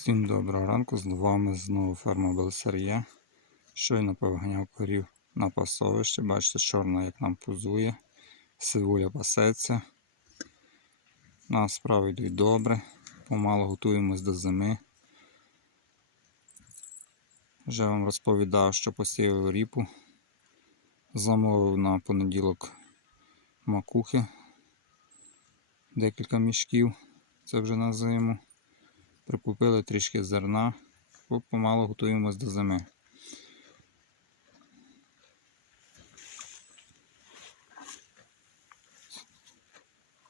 Всім доброго ранку, з вами знову ферма Белсар'є. Щойно повиганяв корів на пасовище. Бачите, чорна як нам пузує, сивуля пасеться. Нас справи йдуть добре. Помало готуємось до зими. Вже вам розповідав, що посіяв ріпу. Замовив на понеділок макухи. Декілька мішків. Це вже на зиму. Прикупили трішки зерна, помало готуємось до зими.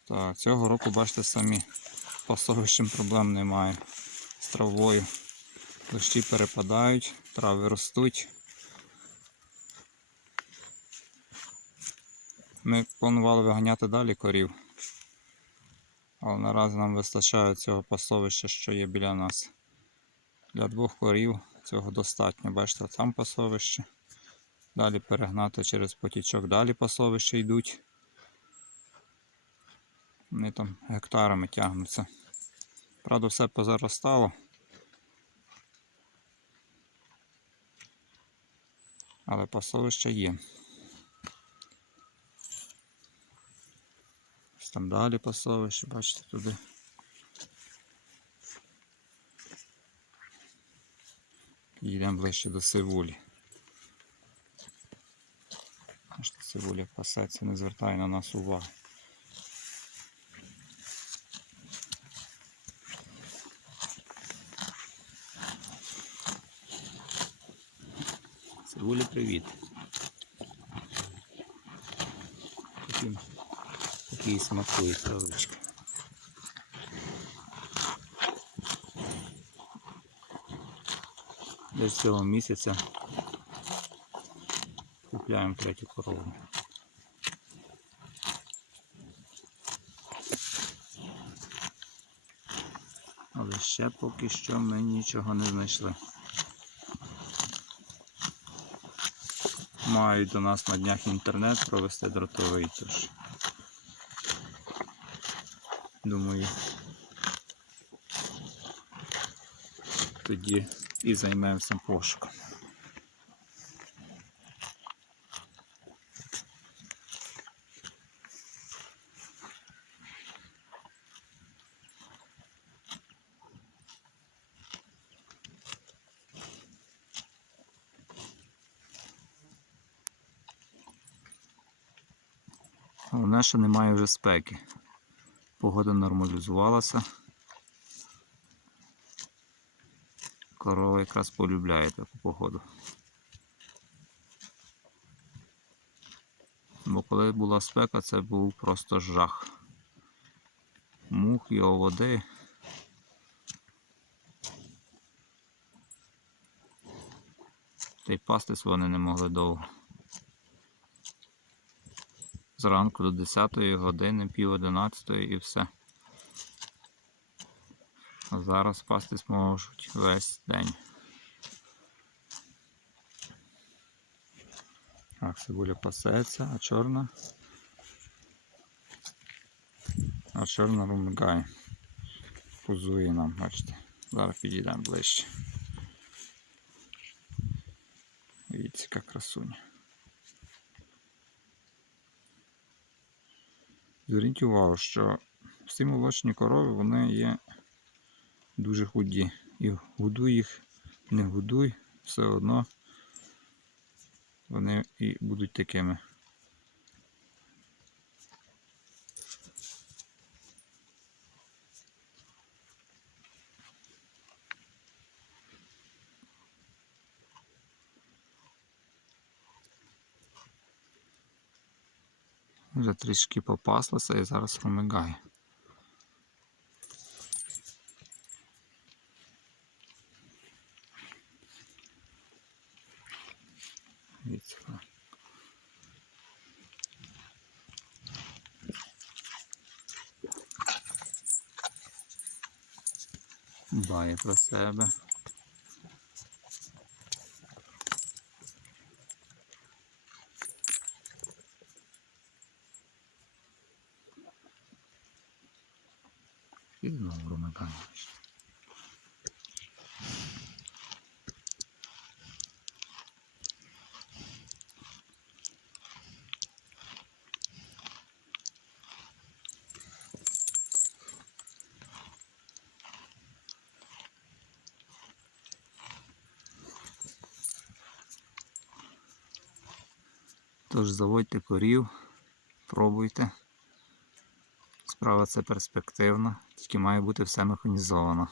Так, цього року, бачите, самі пасовищем проблем немає. З травою. Дощі перепадають, трави ростуть. Ми планували виганяти далі корів. Але наразі нам вистачає цього пасовища, що є біля нас. Для двох корів цього достатньо. Бачите, там пасовище. Далі перегнати через потічок, далі пасовище йдуть. Вони там гектарами тягнуться. Правда, все позаростало. Але пасовище є. Там далі пасовище, бачите туди. Йдемо ближче до сивулі. Сивуля пасеться, не звертає на нас уваги. Сивулі, привіт. Таким Такий смакує травичка. Десь цього місяця купляємо третю корову. Але ще поки що ми нічого не знайшли. Мають до нас на днях інтернет провести дротовий тож. Думаю, тоді і займемося пошуком. Головне, що немає вже спеки. Погода нормалізувалася. Корова якраз полюбляє таку погоду. Бо коли була спека, це був просто жах. Мух і оводи. Та й пастись вони не могли довго. Зранку до 10 години, пів 11 і все. А зараз пастись можуть весь день. Так, цибуля пасеться, а чорна. А чорна румигає. Пузує нам, бачите. Зараз підійдемо ближче. Дивіться, яка красуня. Зверніть увагу, що всі молочні корови вони є дуже худі. І годуй їх, не годуй, все одно вони і будуть такими. Вже трішки попаслася і зараз ромигає. Дивіться. Про себе. І знову вимикаємо. Тож заводьте корів, пробуйте. Справа це перспективна, тільки має бути все механізовано.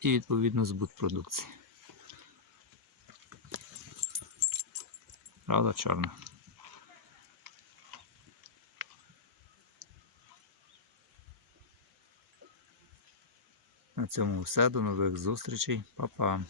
І відповідно збут продукції. Правда, чорна? На цьому все. До нових зустрічей. Па-па.